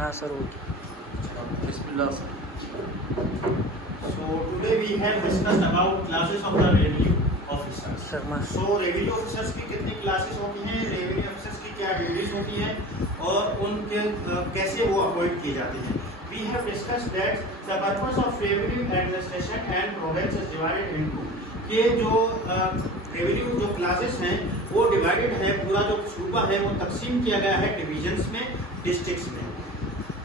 हाँ सर वो Bismillah. So today we have discussed about classes of the revenue officers. Sir मस्त So revenue officers की कितनी classes होती हैं, revenue officers की क्या ड्यूटीज होती हैं और उनके कैसे वो अपॉइंट किए जाते हैं. We have discussed that the purpose of revenue administration and province is divided into कि जो रेवेन्यू जो क्लासेस हैं वो डिवाइडेड है, पूरा जो सूबा है वो तकसीम किया गया है डिविजन्स में, डिस्ट्रिक्ट्स में.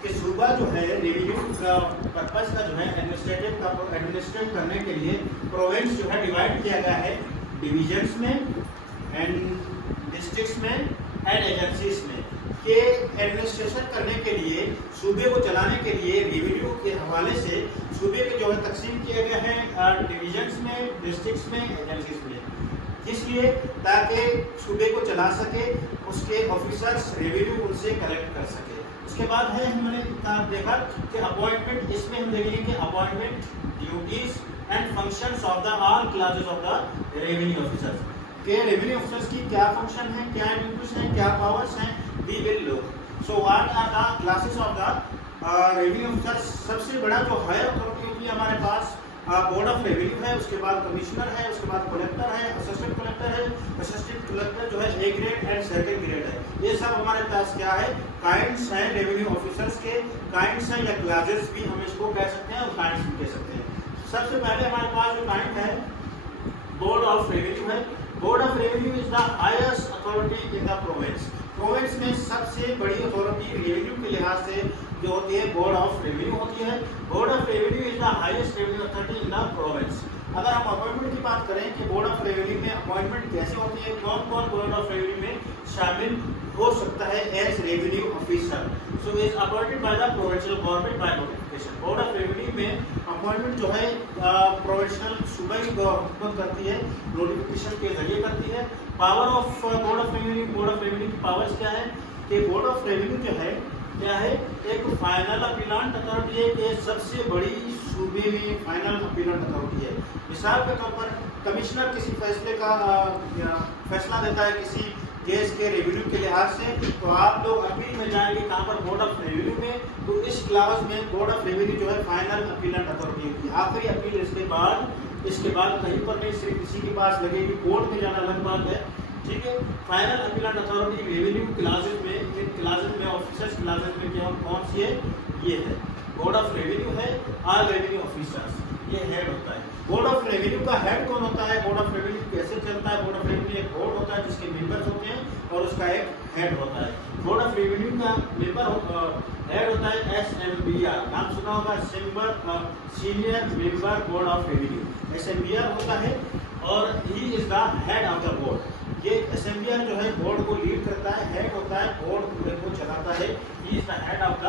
कि सूबा जो है रेवेन्यू का पर्पस का जो है एडमिनिस्ट्रेट करने के लिए प्रोविंस जो है डिवाइड किया गया है डिविजन्स में एंड डिस्ट्रिक्ट्स में एंड एजेंसीज में. कि एडमिनिस्ट्रेशन करने के लिए सूबे को चलाने के लिए रेवेन्यू के हवाले से सूबे के जो है तकसीम किए गए हैं डिविजन्स में, डिस्ट्रिक्ट्स में, एजेंसीज में. इसलिए ताकि सूबे को चला सके उसके ऑफिसर्स रेवेन्यू उनसे कलेक्ट कर सके. उसके बाद है हमने देखा कि अपॉइंटमेंट, इसमें हम देखेंगे कि appointment, duties and functions of the all classes of the revenue officers. के रेवेन्यू ऑफिसर्स की क्या फंक्शन है, क्या ड्यूटीज हैं, क्या पावर्स हैं, we will look. So what are the classes of the revenue officers. सबसे बड़ा जो हायर अथॉरिटी होती है हमारे पास बोर्ड ऑफ रेवेन्यू है, उसके बाद कमिश्नर है, उसके बाद कलेक्टर है, असिस्टेंट कलेक्टर है. असिस्टेंट कलेक्टर जो है A grade and second grade है. ये सब हमारे पास क्या है, काइंड्स हैं रेवेन्यू ऑफिसर्स के. काइंड्स हैं या क्लासेस भी हम इसको कह सकते हैं और काइंड्स भी कह सकते हैं. सबसे पहले हमारे पास जो काइंड है बोर्ड ऑफ रेवेन्यू है. Board of revenue is the highest authority in the province. Province में सबसे बड़ी अथॉरिटी रेवेन्यू के लिहाज से जो होती है बोर्ड ऑफ रेवेन्यू होती है. Board of revenue is the highest revenue authority in the province. अगर हम अपॉइंटमेंट की बात करें कि बोर्ड ऑफ रेवेन्यू में अपॉइंटमेंट कैसे होती है, कौन कौन बोर्ड ऑफ रेवेन्यू में शामिल हो सकता है as revenue officer. So is appointed by the provincial government by notification. Board of revenue में अपॉइंटमेंट जो है प्रोविंशियल सूबा की हुकूमत करती है, नोटिफिकेशन के जरिए करती है. Power of board of revenue. Board of revenue की पावर्स क्या है कि बोर्ड ऑफ रेवेन्यू जो है क्या है, एक फाइनल अपीलेंट अथॉरिटी है कि सबसे बड़ी सूबे में फाइनल अपीलेंट अथॉरिटी है. मिसाल के तौर पर कमिश्नर किसी फैसले का फैसला देता है किसी केस के रेवेन्यू के लिहाज से, तो आप लोग अपील में जाएंगे कहाँ पर, बोर्ड ऑफ रेवेन्यू में. तो इस क्लास में बोर्ड ऑफ रेवेन्यू जो है फाइनल अपीलेंट अथॉरिटी होती है, आखिरी अपील. इसके बाद कहीं पर नहीं, सिर्फ किसी के पास लगेगी, कोर्ट में जाना अलग बात है. ठीक है. Final appellate authority revenue classes में, इन क्लासेस में ऑफिसर्स क्लासेस में क्या कौन सी है, ये है बोर्ड ऑफ रेवेन्यू है. ऑल रेवेन्यू ऑफिसर्स ये हेड होता है. बोर्ड ऑफ रेवेन्यू का हेड कौन होता है, बोर्ड ऑफ रेवेन्यू कैसे चलता है. बोर्ड ऑफ रेवेन्यू एक बोर्ड होता है जिसके मेंबर्स होते हैं और उसका एक हेड होता है. बोर्ड ऑफ रेवेन्यू का मेंबर हेड होता है SMBR. नाम सुना होगा, senior member board of revenue. SMBR होता है और he is the head of the board. ये SMBR जो है बोर्ड को लीड करता है, हेड होता है, बोर्ड पूरे को चलाता है. He is the head of the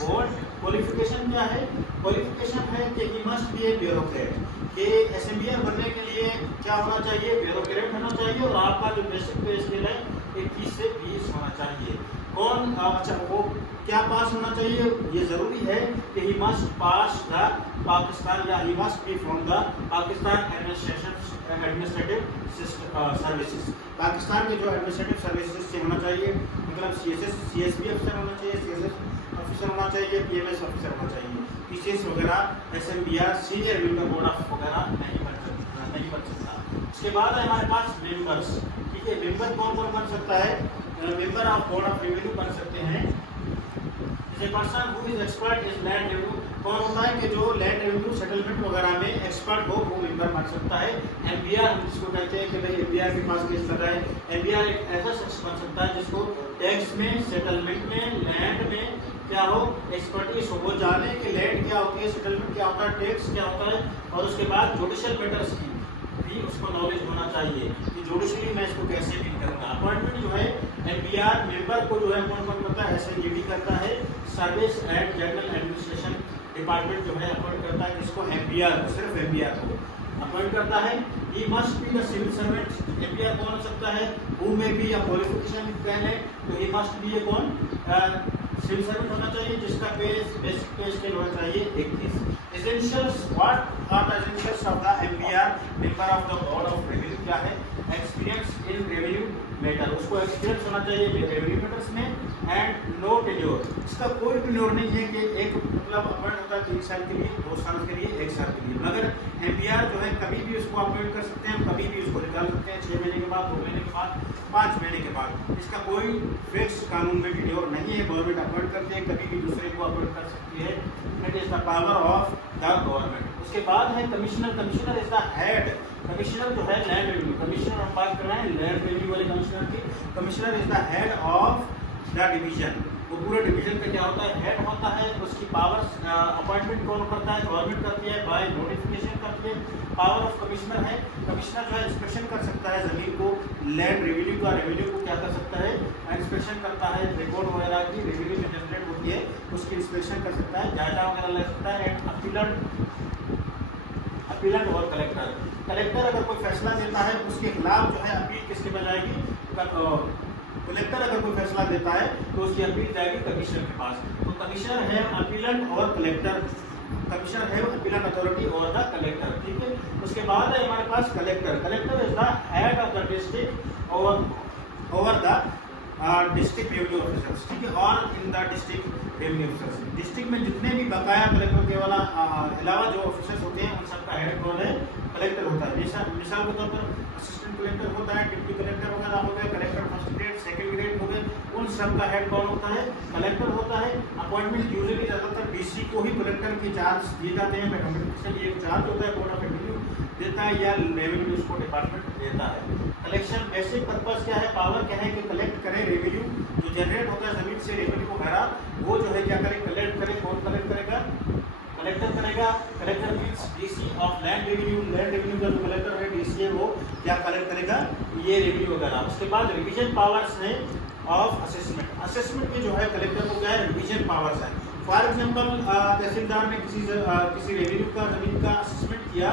board. Qualification क्या है, क्वालिफिकेशन है कि he must B A bureaucrat. कि SMBR बनने के लिए क्या होना चाहिए, ब्यूरोक्रेट होना चाहिए और आपका जो बेसिक पे स्किल है 21 से 20 होना चाहिए. कौन अच्छा वो क्या पास होना चाहिए, ये ज़रूरी है कि he must pass the Pakistan या he must be from the Pakistan administrative services. Pakistan के जो एडमिनिस्ट्रेटिव सर्विसेज से होना चाहिए, मतलब CSB अफसर होना चाहिए, CSS अफसर होना चाहिए, PMS अफसर होना चाहिए. PCS वगैरह SMBR senior member board of वगैरह नहीं बन सकता. उसके बाद है हमारे पास मेंबर्स. ठीक है. मेंबर कौन कौन बन सकता है, member of board of revenue बन सकते हैं. Person who is expert is land revenue. कौन होता है कि जो लैंड रेवेन्यू सेटलमेंट वगैरह में एक्सपर्ट हो वो मेंबर बन सकता है. MBR हम जिसको कहते हैं कि भाई MBR के पास केस कर रहा है. MBR एक ऐसा शख्स बन सकता है जिसको टैक्स में, सेटलमेंट में, लैंड में क्या हो, एक्सपर्टीज हो, वो जाने कि लैंड क्या होती है, सेटलमेंट क्या होता है, टैक्स क्या होता है, और उसके बाद जुडिशियल मैटर्स की भी उसको नॉलेज होना चाहिए कि जुडिशली मैं इसको कैसे डील करूँगा. अपॉइंटमेंट जो है MBR मेंबर को जो है कौन कौन करता है, SNGD करता है. Service and general administration department जो है अपॉइंट करता है किसको, MBR को, सिर्फ MBR को अपॉइंट करता है. He must be the civil servant. MBR कौन हो सकता है, हु में भी या क्वालिफिकेशन पहले, तो ही मस्ट बी ये कौन, सिविल सर्वेंट होना चाहिए जिसका बेसिक पे स्केल होना चाहिए 21. Essentials. What are the essentials of the MBR member of the board of revenue. क्या है, एक्सपीरियंस इन रेवेन्यू मैटर, उसको एक्सपीरियंस होना चाहिए रेवेन्यू मैटर्स में, एंड नो टेन्योर, इसका कोई टेन्योर नहीं है कि एक मतलब अपॉइंट होता है 3 साल के लिए, 2 साल के लिए, 1 साल के लिए, मगर एम्पियर जो है कभी भी उसको अपॉइंट कर सकते हैं, कभी भी उसको निकाल सकते हैं, 6 महीने के बाद, 2 महीने के बाद, 5 महीने के बाद, इसका कोई फिक्स कानून में टेन्योर नहीं है, गवर्नमेंट अपॉइंट करती है, कभी भी दूसरे को अपॉइंट कर सकती है, it is the power of the government. उसके बाद है commissioner, commissioner is the head, commissioner जो है लैंड रेवेन्यू, कमिश्नर हम बात कर रहे हैं लैंड रेवेन्यू वाले कमिश्नर की, commissioner is the head of the division, वो पूरे डिवीजन का क्या होता है, हेड होता है, उसकी पावर्स अपॉइंटमेंट कौन करता है, गवर्नमेंट करती है, बाय नोटिफिकेशन करती है, पावर ऑफ कमिश्नर है, कमिश्नर जो है इंस्पेक्शन कर सकता है जमीन को, लैंड रेवेन्यू का, रेवेन्यू को क्या कर सकता है, इंस्पेक्शन करता है, रिकॉर्ड वगैरह की रेवेन्यू जो जनरेट होती है उसकी इंस्पेक्शन कर सकता है, डाटा वगैरह ले सकता है, एंड अपीलेंट और कलेक्टर, कलेक्टर अगर कोई फैसला देता है उसके खिलाफ जो है अपील किसके पास जाएगी, कलेक्टर अगर कोई फैसला देता है तो उसकी अपील जाएगी कमिश्नर के पास, तो कमिश्नर है अपीलेंट और कलेक्टर, कमिश्नर है अपीलेंट अथॉरिटी और द कलेक्टर, ठीक है। उसके बाद है हमारे पास collector, collector is the head of the district over the district revenue officers, ठीक है, और in the district revenue officers, district में जितने भी बकाया कलेक्टर के वाला अलावा जो ऑफिसर्स होते हैं उन सबका हेड कौन है, कलेक्टर होता है। मिसाल के तौर पर असिस्टेंट कलेक्टर होता है, डिप्टी कलेक्टर वगैरह हो गए, collector first grade second grade हो गए, उन सब का हेड कौन होता है, कलेक्टर होता है। अपॉइंटमेंट यूजुअली ज़्यादातर डीसी को ही कलेक्टर के चार्ज दिए जाते हैं, मैथमेटिक्स एक चार्ज होता है, बोर्ड ऑफ रेवेन्यू देता है या रेवेन्यू उसको डिपार्टमेंट देता है। कलेक्शन बेसिक पर्पस क्या है, पावर क्या है कि कलेक्ट करें रेवेन्यू जो जनरेट होता है जमीन से, रेवेन्यू वगैरह वो जो है क्या करे, कलेक्ट करे, कौन कलेक्ट करेगा, कलेक्टर करेगा, collector means DC of land revenue, land revenue का जो कलेक्टर है डीसी है वो क्या कलेक्ट करेगा, ये रेवेन्यू वगैरह। उसके बाद रिवीजन पावर्स है ऑफ असेसमेंट, असेसमेंट में जो है कलेक्टर को क्या है, रिवीजन पावर्स है। फॉर एग्जांपल तहसीलदार ने किसी रेवेन्यू का जमीन का असेसमेंट किया,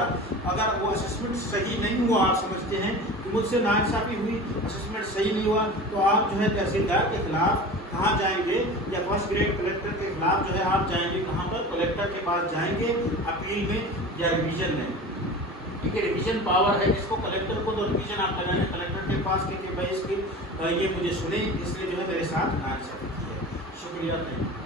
अगर वो असेसमेंट सही नहीं हुआ, आप समझते हैं कि मुझसे नाइंसाफी हुई, असेसमेंट सही नहीं हुआ, तो आप जो है तहसीलदार के खिलाफ कहाँ जाएंगे, या फर्स्ट ग्रेड कलेक्टर के खिलाफ जो है आप जाएंगे कहाँ पर, कलेक्टर के पास जाएंगे अपील में या रिवीजन में, ठीक है। रिवीजन पावर है, इसको कलेक्टर को तो रिवीजन आप लगाएंगे कलेक्टर के पास कि भाई इसकी ये मुझे सुने इसलिए जो है मेरे साथ नाइंसाफी की है। शुक्रिया, थैंक यू।